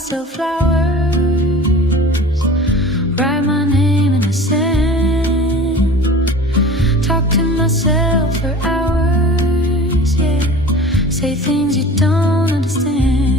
myself flowers, write my name in the sand, talk to myself for hours, yeah, say things you don't understand.